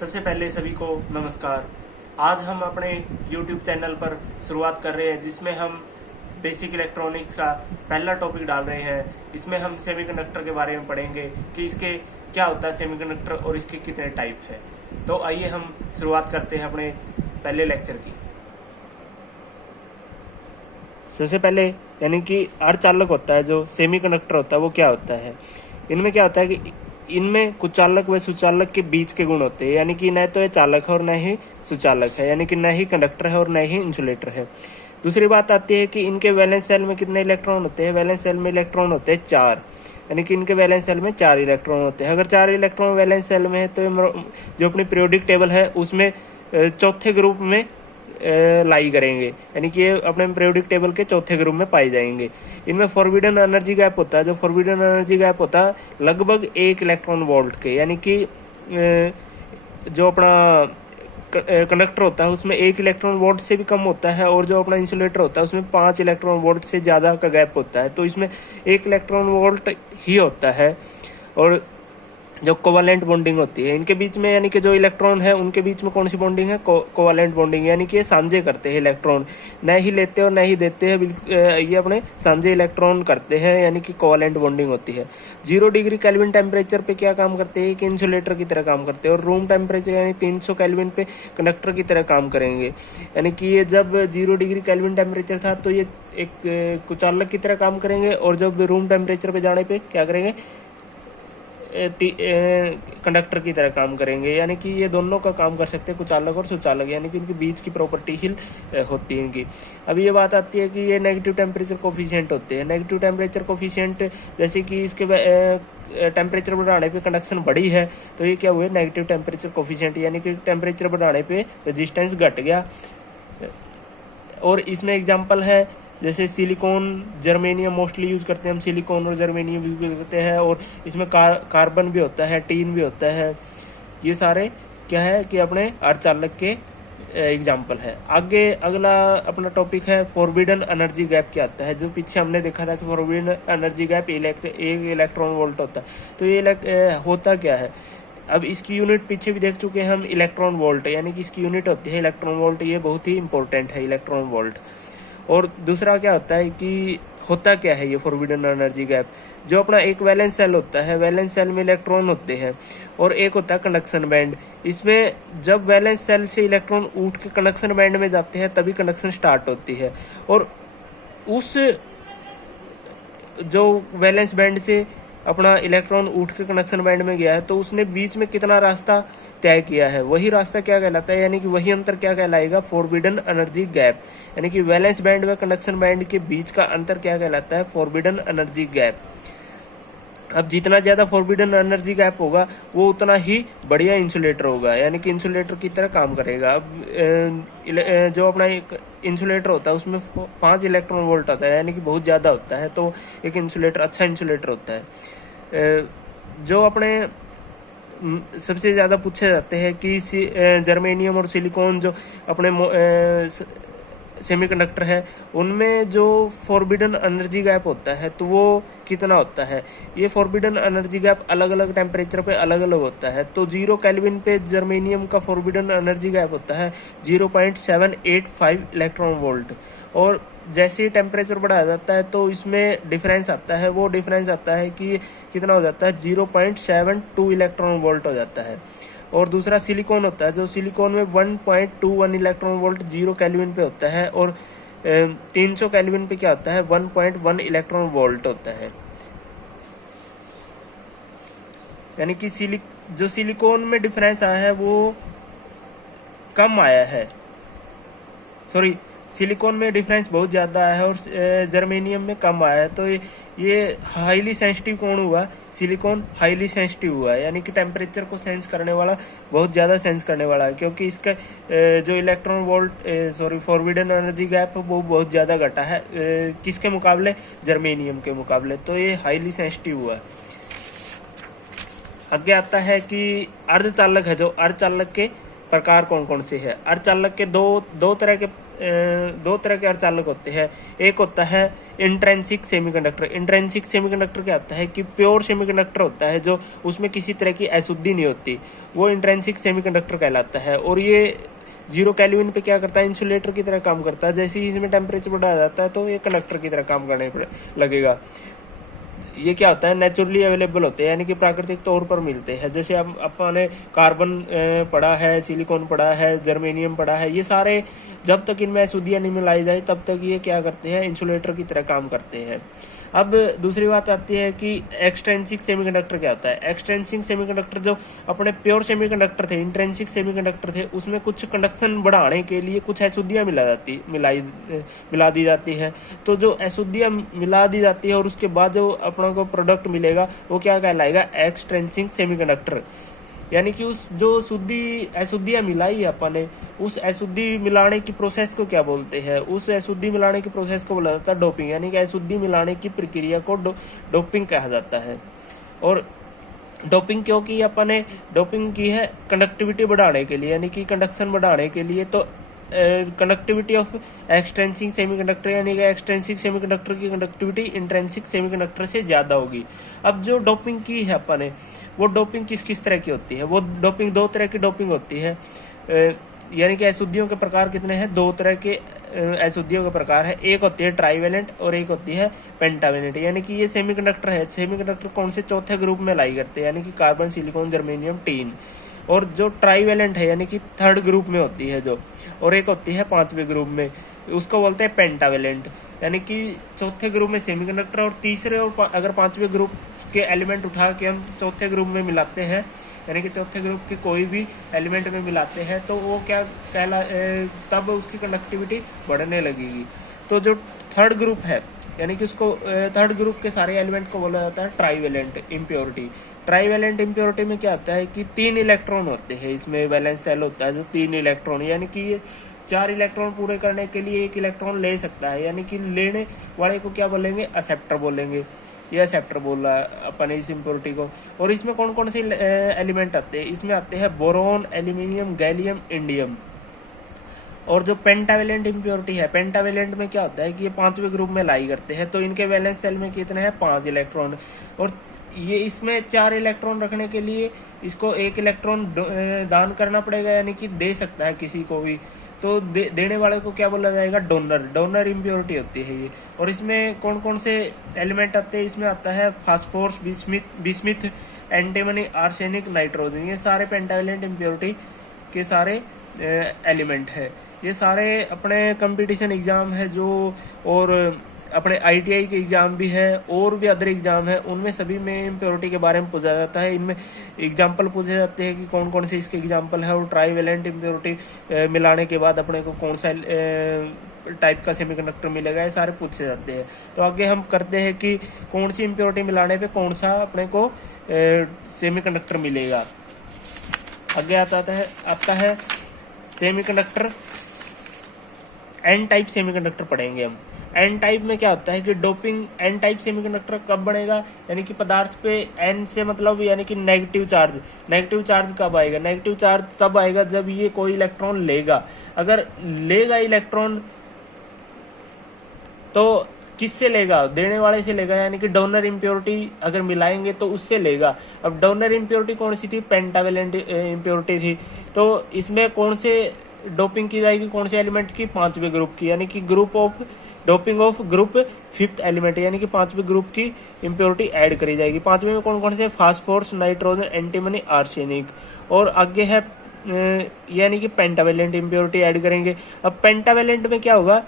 सबसे पहले सभी को नमस्कार। आज हम अपने YouTube चैनल पर शुरुआत कर रहे हैं जिसमें हम बेसिक इलेक्ट्रॉनिक्स का पहला टॉपिक डाल रहे हैं। इसमें हम सेमीकंडक्टर के बारे में पढ़ेंगे कि इसके क्या होता है सेमीकंडक्टर और इसके कितने टाइप है। तो आइए हम शुरुआत करते हैं अपने पहले लेक्चर की। सबसे पहले यानी कि अर्धचालक होता है, जो सेमीकंडक्टर होता है वो क्या होता है। इनमें क्या होता है कि इनमें कुछ चालक व सुचालक के बीच के गुण होते हैं, यानी कि न तो ये चालक है और न ही सुचालक है, यानी कि न ही कंडक्टर है और न ही इंसुलेटर है। दूसरी बात आती है कि इनके वैलेंस सेल में कितने इलेक्ट्रॉन होते हैं। वैलेंस सेल में इलेक्ट्रॉन होते हैं 4, यानी कि इनके वैलेंस सेल में 4 इलेक्ट्रॉन होते हैं। अगर 4 इलेक्ट्रॉन वैलेंस सेल में है तो जो अपनी पीरियोडिक टेबल है उसमें चौथे ग्रुप में लाई करेंगे, यानी कि ये अपने पीरियोडिक टेबल के चौथे ग्रुप में पाए जाएंगे। इनमें फॉरबिडन एनर्जी गैप होता है। जो फॉरबिडन एनर्जी गैप होता है लगभग 1 इलेक्ट्रॉन वोल्ट के, यानी कि जो अपना कंडक्टर होता है उसमें 1 इलेक्ट्रॉन वोल्ट से भी कम होता है, और जो अपना इंसुलेटर होता है उसमें 5 इलेक्ट्रॉन वोल्ट से ज़्यादा का गैप होता है। तो इसमें 1 इलेक्ट्रॉन वोल्ट ही होता है। और जो कोवैलेंट बॉन्डिंग होती है इनके बीच में, यानी कि जो इलेक्ट्रॉन है उनके बीच में कौन सी बॉन्डिंग है, कोवैलेंट बॉन्डिंग, यानी कि ये साझे करते हैं इलेक्ट्रॉन, न ही लेते और न ही देते हैं, ये अपने साझे इलेक्ट्रॉन करते हैं, यानी कि कोवैलेंट बॉन्डिंग होती है। 0 डिग्री केल्विन टेम्परेचर पे क्या काम करते हैं कि इंसुलेटर की तरह काम करते हैं, और रूम टेम्परेचर यानी 300 केल्विन पे कंडक्टर की तरह काम करेंगे। यानी कि ये जब 0 डिग्री केल्विन टेम्परेचर था तो ये एक कुचालक की तरह काम करेंगे, और जब रूम टेम्परेचर पे जाने पे क्या करेंगे, कंडक्टर की तरह काम करेंगे। यानी कि ये दोनों का काम कर सकते हैं, कुचालक और सुचालक, यानी कि उनके बीच की प्रॉपर्टी ही होती है इनकी। अब ये बात आती है कि ये नेगेटिव टेम्परेचर कोफिशिएंट होते हैं। नेगेटिव टेम्परेचर कोफिशिएंट जैसे कि इसके टेम्परेचर बढ़ाने पे कंडक्शन बढ़ी है तो ये क्या हुए, नेगेटिव टेम्परेचर कोफिशिएंट, यानी कि टेम्परेचर बढ़ाने पे रेजिस्टेंस घट गया। और इसमें एग्जाम्पल है जैसे सिलिकॉन, जर्मेनियम मोस्टली यूज करते हैं हम, सिलिकॉन और जर्मेनियम यूज करते हैं, और इसमें कार्बन भी होता है, टीन भी होता है। ये सारे क्या है कि अपने अर्धचालक के एग्जाम्पल है। आगे अगला अपना टॉपिक है फॉरबिडन एनर्जी गैप क्या आता है। जो पीछे हमने देखा था कि forbidden energy gap 1 electron volt होता है, तो ये होता क्या है। अब इसकी यूनिट पीछे भी देख चुके हैं हम, इलेक्ट्रॉन वोल्ट, यानी कि इसकी यूनिट होती है इलेक्ट्रॉन वोल्ट। ये बहुत ही इंपॉर्टेंट है इलेक्ट्रॉन वोल्ट। और दूसरा क्या होता है कि होता क्या है ये फॉरबिडन एनर्जी गैप। जो अपना एक वैलेंस सेल होता है, वैलेंस सेल में इलेक्ट्रॉन होते हैं, और एक होता है कंडक्शन बैंड। इसमें जब वैलेंस सेल से इलेक्ट्रॉन उठ के कंडक्शन बैंड में जाते हैं तभी कंडक्शन स्टार्ट होती है। और उस जो वैलेंस बैंड से अपना इलेक्ट्रॉन उठ के कंडक्शन बैंड में गया है तो उसने बीच में कितना रास्ता तय किया है, वही रास्ता क्या कहलाता है, यानी कि वही अंतर क्या कहलाएगा, फॉरबिडन एनर्जी गैप। यानी कि वैलेंस बैंड व कंडक्शन बैंड के बीच का अंतर क्या कहलाता है, फॉरबिडन एनर्जी गैप। अब जितना ज्यादा फॉरबिडन एनर्जी गैप होगा वो उतना ही बढ़िया इंसुलेटर होगा, यानी कि इंसुलेटर की तरह काम करेगा। अब जो अपना एक इंसुलेटर होता है उसमें 5 इलेक्ट्रॉन वोल्ट आता है, यानी कि बहुत ज़्यादा होता है, तो एक इंसुलेटर अच्छा इंसुलेटर होता है। जो अपने सबसे ज़्यादा पूछे जाते हैं कि जर्मेनियम और सिलिकॉन जो अपने सेमीकंडक्टर है उनमें जो फॉरबिडन एनर्जी गैप होता है तो वो कितना होता है। ये फॉरबिडन एनर्जी गैप अलग अलग टेम्परेचर पे अलग अलग होता है। तो 0 केल्विन पे जर्मेनियम का फॉरबिडन एनर्जी गैप होता है 0.785 इलेक्ट्रॉन वोल्ट, और जैसे ही टेम्परेचर बढ़ाया जाता है तो इसमें डिफरेंस आता है। वो डिफरेंस आता है कि कितना हो जाता है, 0.72 इलेक्ट्रॉन वोल्ट हो जाता है। और दूसरा सिलिकॉन होता है, जो सिलिकॉन में 1.21 इलेक्ट्रॉन वोल्ट 0 केल्विन पे होता है, और 300 केल्विन पे क्या होता है, 1.1 इलेक्ट्रॉन वोल्ट होता है। यानी कि जो सिलिकॉन में डिफरेंस आया है वो कम आया है, सॉरी सिलिकॉन में डिफरेंस बहुत ज़्यादा है और जर्मेनियम में कम आया है। तो ये हाईली सेंसिटिव कौन हुआ, सिलिकॉन हाईली सेंसिटिव हुआ है, यानी कि टेम्परेचर को सेंस करने वाला, बहुत ज़्यादा सेंस करने वाला है, क्योंकि इसका जो electron volt forbidden energy gap है वो बहुत ज़्यादा घटा है किसके मुकाबले, जर्मेनियम के मुकाबले। तो ये हाईली सेंसिटिव हुआ है। आगे आता है कि अर्धचालक है, जो अर्धचालक के प्रकार कौन कौन से है। अर्धचालक के दो तरह के दो तरह के अर्धचालक होते हैं। एक होता है इंट्रिंसिक सेमीकंडक्टर। इंट्रिंसिक सेमीकंडक्टर क्या होता है कि प्योर सेमीकंडक्टर होता है, जो उसमें किसी तरह की अशुद्धि नहीं होती, वो इंट्रिंसिक सेमीकंडक्टर कहलाता है। और ये 0 केल्विन पे क्या करता है, इंसुलेटर की तरह काम करता है। जैसे ही इसमें टेम्परेचर बढ़ाया जाता है तो ये कंडक्टर की तरह काम करने लगेगा। ये क्या होता है, नेचुरली अवेलेबल होते हैं, यानी कि प्राकृतिक तौर पर मिलते हैं। जैसे हम अपने कार्बन पड़ा है, सिलिकॉन पड़ा है, जर्मेनियम पड़ा है, ये सारे जब तक इनमें अशुद्धियां नहीं मिलाई जाए तब तक ये क्या करते हैं, इंसुलेटर की तरह काम करते हैं। अब दूसरी बात आती है कि एक्सट्रिंसिक सेमीकंडक्टर क्या होता है। एक्सट्रिंसिक सेमीकंडक्टर जो अपने प्योर सेमीकंडक्टर थे, इंट्रिंसिक सेमीकंडक्टर थे, उसमें कुछ कंडक्शन बढ़ाने के लिए कुछ अशुद्धियां मिला दी जाती है। तो जो अशुद्धियां मिला दी जाती है और उसके बाद जो अपना को प्रोडक्ट मिलेगा वो क्या कहलाएगा, एक्सट्रिंसिक सेमीकंडक्टर। यानी कि उस जो अशुद्धियां मिलाई है अपन ने, उस अशुद्धि मिलाने की प्रोसेस को क्या बोलते हैं, उस अशुद्धि मिलाने की प्रोसेस को बोला जाता है डोपिंग। यानी कि अशुद्धि मिलाने की प्रक्रिया को डोपिंग कहा जाता है। और डोपिंग क्यों की अपन ने, डोपिंग की है कंडक्टिविटी बढ़ाने के लिए, यानी कि कंडक्शन बढ़ाने के लिए। तो कंडक्टिविटी ऑफ एक्सट्रिंसिक सेमीकंडक्टर, यानी कि एक्सट्रिंसिक सेमीकंडक्टर की कंडक्टिविटी इंट्रिंसिक सेमीकंडक्टर से ज्यादा होगी। अब जो डोपिंग की है अपन ने, वो डोपिंग किस किस तरह की होती है, वो डोपिंग दो तरह की डोपिंग होती है। यानी कि अशुद्धियों के प्रकार कितने हैं, दो तरह के अशुद्धियों के प्रकार है। एक होती है ट्राइवेलेंट और एक होती है पेंटावेलेंट। यानी कि ये सेमीकंडक्टर है, सेमीकंडक्टर कौन से चौथे ग्रुप में लाई करते हैं, यानी कि कार्बन, सिलिकॉन, जर्मेनियम, टीन। और जो ट्राइवेलेंट है यानी कि थर्ड ग्रुप में होती है जो, और एक होती है पांचवें ग्रुप में, उसको बोलते हैं पेंटावेलेंट। यानी कि चौथे ग्रुप में सेमीकंडक्टर और तीसरे और अगर पांचवें ग्रुप के एलिमेंट उठा के हम चौथे ग्रुप में मिलाते हैं, यानी कि चौथे ग्रुप के कोई भी एलिमेंट में मिलाते हैं, तो वो क्या तब उसकी कंडक्टिविटी बढ़ने लगेगी। तो जो थर्ड ग्रुप है, यानी कि उसको थर्ड ग्रुप के सारे एलिमेंट को बोला जाता है ट्राइवेलेंट इम्प्योरिटी। ट्राइवेलेंट इम्प्योरिटी में क्या होता है कि 3 इलेक्ट्रॉन होते हैं, इसमें वैलेंस शेल होता है जो 3 इलेक्ट्रॉन, यानी कि ये 4 इलेक्ट्रॉन पूरे करने के लिए 1 इलेक्ट्रॉन ले सकता है। यानी कि लेने वाले को क्या बोलेंगे, एक्सेप्टर बोलेंगे। ये एक्सेप्टर बोल रहा है अपन इस इम्प्योरिटी को। और इसमें कौन कौन से एलिमेंट आते हैं, इसमें आते हैं बोरोन, एल्यूमिनियम, गैलियम, इंडियम। और जो पेंटावेलेंट इम्प्योरिटी है, पेंटावेलेंट में क्या होता है कि ये पांचवें ग्रुप में लाई करते हैं। तो इनके वैलेंस शेल में कितने हैं, 5 इलेक्ट्रॉन। और ये इसमें 4 इलेक्ट्रॉन रखने के लिए इसको 1 इलेक्ट्रॉन दान करना पड़ेगा, यानी कि दे सकता है किसी को भी। तो देने वाले को क्या बोला जाएगा, डोनर। डोनर इम्प्योरिटी होती है ये। और इसमें कौन कौन से एलिमेंट आते हैं, इसमें आता है phosphorus, bismuth, antimony, arsenic, nitrogen. ये सारे पेंटावेलेंट इम्प्योरिटी के सारे एलिमेंट है। ये सारे अपने कंपटीशन एग्जाम है जो, और अपने ITI के एग्जाम भी है और भी अदर एग्जाम है, उनमें सभी में इम्प्योरिटी के बारे में पूछा जाता है। इनमें एग्जाम्पल पूछे जाते हैं कि कौन कौन से इसके एग्जाम्पल है। और ट्राइवेलेंट इम्प्योरिटी मिलाने के बाद अपने को कौन सा टाइप का सेमीकंडक्टर मिलेगा, ये सारे पूछे जाते हैं। तो आगे हम करते हैं कि कौन सी इम्प्योरिटी मिलाने पे कौन सा अपने को सेमीकंडक्टर मिलेगा। आगे आता है सेमीकंडक्टर, एन टाइप सेमीकंडक्टर पढ़ेंगे हम। एन टाइप में क्या होता है कि डोपिंग, एन टाइप सेमीकंडक्टर कब बनेगा, यानी कि पदार्थ पे एन से मतलब यानी कि नेगेटिव चार्ज। नेगेटिव चार्ज कब आएगा, नेगेटिव चार्ज तब आएगा जब ये कोई इलेक्ट्रॉन लेगा। अगर लेगा इलेक्ट्रॉन तो किससे लेगा, देने वाले से लेगा, यानी कि डोनर इम्प्योरिटी अगर मिलाएंगे तो उससे लेगा। अब डोनर इम्प्योरिटी कौन सी थी, पेंटावेलेंट इम्प्योरिटी थी। तो इसमें कौन से डोपिंग की जाएगी, कौन से एलिमेंट की, पांचवें ग्रुप की, यानी कि group of doping of group 5th element, यानी कि पांचवें ग्रुप की इम्प्योरिटी ऐड करी जाएगी। पांचवें में कौन कौन से, फास्फोरस, नाइट्रोजन, एंटीमनी, आर्सेनिक। और आगे है यानी कि पेंटावेलेंट इम्प्योरिटी ऐड करेंगे। अब पेंटावेलेंट में क्या होगा,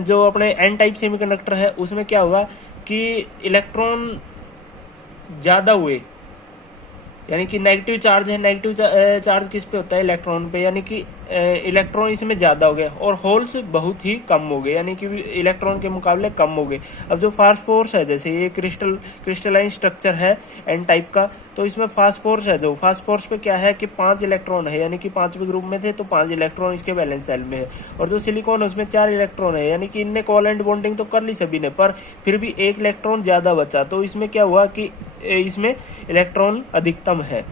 जो अपने एन टाइप सेमीकंडक्टर है उसमें क्या होगा कि इलेक्ट्रॉन ज्यादा हुए, यानी कि नेगेटिव चार्ज है, नेगेटिव चार्ज किस पे होता है, इलेक्ट्रॉन पे, यानी कि इलेक्ट्रॉन इसमें ज्यादा हो गए और होल्स बहुत ही कम हो गए, यानी कि इलेक्ट्रॉन के मुकाबले कम हो गए। अब जो फास्फोरस है, जैसे ये क्रिस्टलाइन स्ट्रक्चर है एन टाइप का, तो इसमें फास्फोरस है, जो फास्फोरस पे क्या है कि 5 इलेक्ट्रॉन है, यानी कि पांचवें ग्रुप में थे तो 5 इलेक्ट्रॉन इसके वैलेंस शेल में है। और जो सिलिकॉन है उसमें 4 इलेक्ट्रॉन है, यानी कि इनने कोवेलेंट बॉन्डिंग तो कर ली सभी ने, पर फिर भी 1 इलेक्ट्रॉन ज्यादा बचा। तो इसमें क्या हुआ कि इसमें इलेक्ट्रॉन अधिकतम है।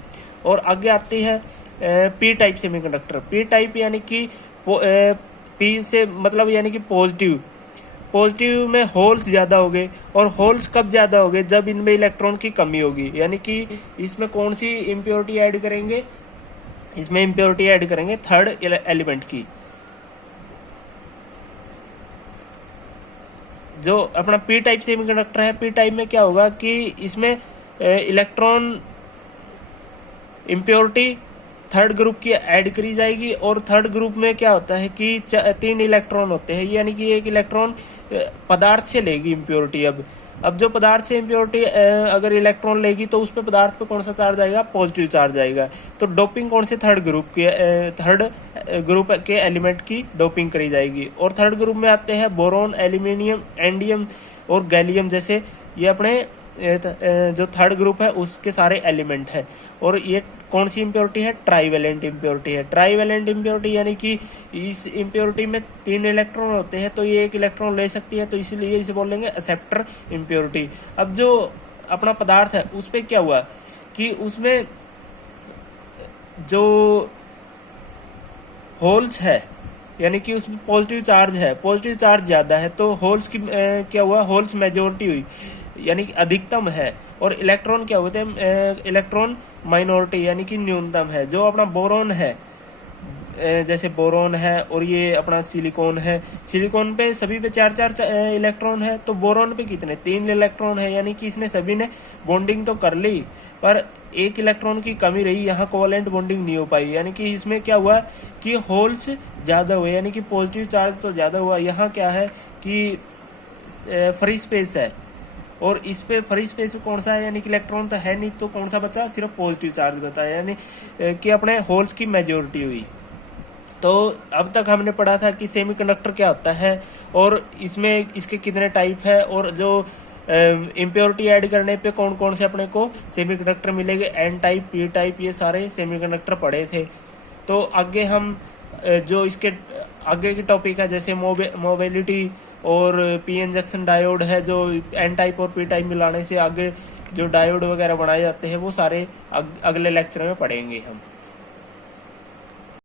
और आगे आती है P type semiconductor. P type यानी कि पी से मतलब यानी कि पॉजिटिव, पॉजिटिव में होल्स ज़्यादा हो गए। और होल्स कब ज़्यादा हो गए? जब इनमें इलेक्ट्रॉन की कमी होगी। यानी कि इसमें कौन सी इम्प्योरिटी ऐड करेंगे? इसमें इम्प्योरिटी ऐड करेंगे थर्ड एलिमेंट की। जो अपना पी टाइप सेमीकंडक्टर है, पी टाइप में क्या होगा कि इसमें इलेक्ट्रॉन इम्प्योरिटी थर्ड ग्रुप की ऐड करी जाएगी। और थर्ड ग्रुप में क्या होता है कि 3 इलेक्ट्रॉन होते हैं, यानी कि एक इलेक्ट्रॉन पदार्थ से लेगी इम्प्योरिटी। अब जो पदार्थ से इम्प्योरिटी अगर इलेक्ट्रॉन लेगी तो उस पे पदार्थ पे कौन सा चार्ज आएगा? पॉजिटिव चार्ज आएगा। तो डोपिंग कौन से? थर्ड ग्रुप के एलिमेंट की डोपिंग करी जाएगी। और थर्ड ग्रुप में आते हैं बोरोन, एल्यूमिनियम, एंडियम और गैलियम जैसे, ये अपने जो थर्ड ग्रुप है उसके सारे एलिमेंट है। और ये कौन सी इम्प्योरिटी है? ट्राईवेलेंट इम्प्योरिटी है। ट्राईवेलेंट इम्प्योरिटी यानी कि इस इम्प्योरिटी में 3 इलेक्ट्रॉन होते हैं, तो ये एक इलेक्ट्रॉन ले सकती है, तो इसीलिए इसे बोलेंगे एक्सेप्टर इम्प्योरिटी। अब जो अपना पदार्थ है उस पर क्या हुआ कि उसमें जो होल्स है, यानी कि उसमें पॉजिटिव चार्ज है, पॉजिटिव चार्ज ज़्यादा है, तो होल्स की क्या हुआ? होल्स मेजोरिटी हुई, यानी कि अधिकतम है। और इलेक्ट्रॉन क्या होते हैं? इलेक्ट्रॉन माइनॉरिटी यानी कि न्यूनतम है। जो अपना बोरोन है, जैसे बोरोन है और ये अपना सिलिकॉन है, सिलिकॉन पे सभी पे 4 इलेक्ट्रॉन है, तो बोरोन पे कितने? 3 इलेक्ट्रॉन है। यानी कि इसने सभी ने बॉन्डिंग तो कर ली, पर एक इलेक्ट्रॉन की कमी रही, यहाँ कोवेलेंट बॉन्डिंग नहीं हो पाई। यानी कि इसमें क्या हुआ कि होल्स ज़्यादा हुए, यानी कि पॉजिटिव चार्ज तो ज़्यादा हुआ। यहाँ क्या है कि फ्री स्पेस है, और इस पे फ्री स्पेस कौन सा है? यानी कि इलेक्ट्रॉन तो है नहीं, तो कौन सा बचा? सिर्फ पॉजिटिव चार्ज बचा, यानी कि अपने होल्स की मेजोरिटी हुई। तो अब तक हमने पढ़ा था कि सेमीकंडक्टर क्या होता है और इसमें इसके कितने टाइप है, और जो इम्प्योरिटी ऐड करने पे कौन कौन से अपने को सेमीकंडक्टर मिलेंगे, एन टाइप, पी टाइप, ये सारे सेमीकंडक्टर पढ़े थे। तो आगे हम जो इसके आगे की टॉपिक है, जैसे मोबिलिटी और पी एन जंक्शन डायोड है, जो एन टाइप और पी टाइप मिलाने से आगे जो डायोड वगैरह बनाए जाते हैं, वो सारे अगले लेक्चर में पढ़ेंगे हम।